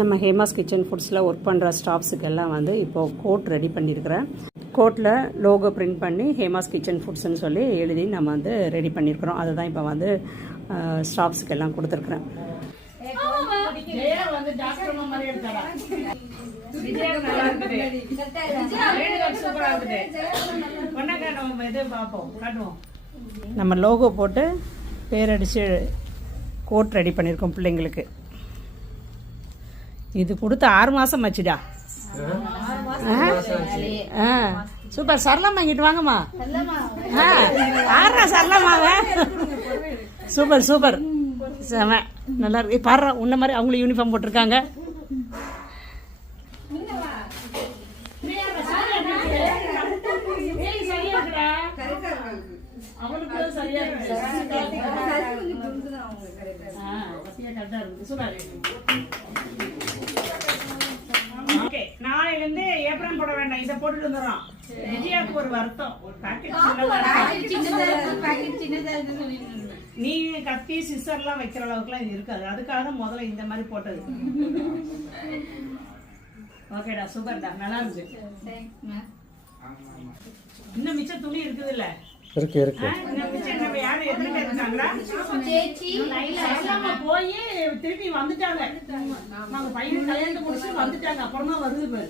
நம்ம Hema's kitchen ஃபுட்ஸில் work பண்ணுற ஸ்டாஃப்ஸுக்கெல்லாம் வந்து இப்போது கோட் ரெடி பண்ணியிருக்கிறேன். கோட்டில் லோகோ பிரிண்ட் பண்ணி ஹேமாஸ் கிச்சன் ஃபுட்ஸ்ன்னு சொல்லி எழுதி நம்ம வந்து ரெடி பண்ணியிருக்கிறோம். அதை தான் இப்போ வந்து ஸ்டாஃப்ஸுக்கெல்லாம் கொடுத்துருக்குறேன். நம்ம லோகோ போட்டு பேரடிச்சு கோட் ரெடி பண்ணியிருக்கோம் பிள்ளைங்களுக்கு. இது கொடுத்து 6 மாதம் ஆச்சுடா. சூப்பர். சரளம் வாங்கிட்டு வாங்கம்மா. ஆறா சரளமாவ. Super super. செம நல்லா இருக்கு. பாடுறா உன்ன மாதிரி அவங்களும் யூனிஃபார்ம் போட்டிருக்காங்க. நாளையிலிருந்து ஏப்ரல் போட வேண்டாம், இதை போட்டுட்டு வந்துடுறோம். விஜயாவுக்கு ஒரு வருத்தம். நீ கத்தி சிஸ்டர்லாம் வைக்கிற அளவுக்குலாம் இது இருக்காது. அதுக்காக முதல்ல இந்த மாதிரி போட்டது. ஓகேடா, சூப்பர்டா, நல்லா இருக்கு. இன்னும் மிச்ச துணி இருக்குது இல்ல? இருக்கு இருக்கு. நம்ம யாரும் எடுத்துட்டு இருக்காங்களா? போய் திருப்பி வந்துட்டாங்க. நாங்க பையன் கல்யாணத்தை முடிச்சு வந்துட்டாங்க. அப்புறமா வருது.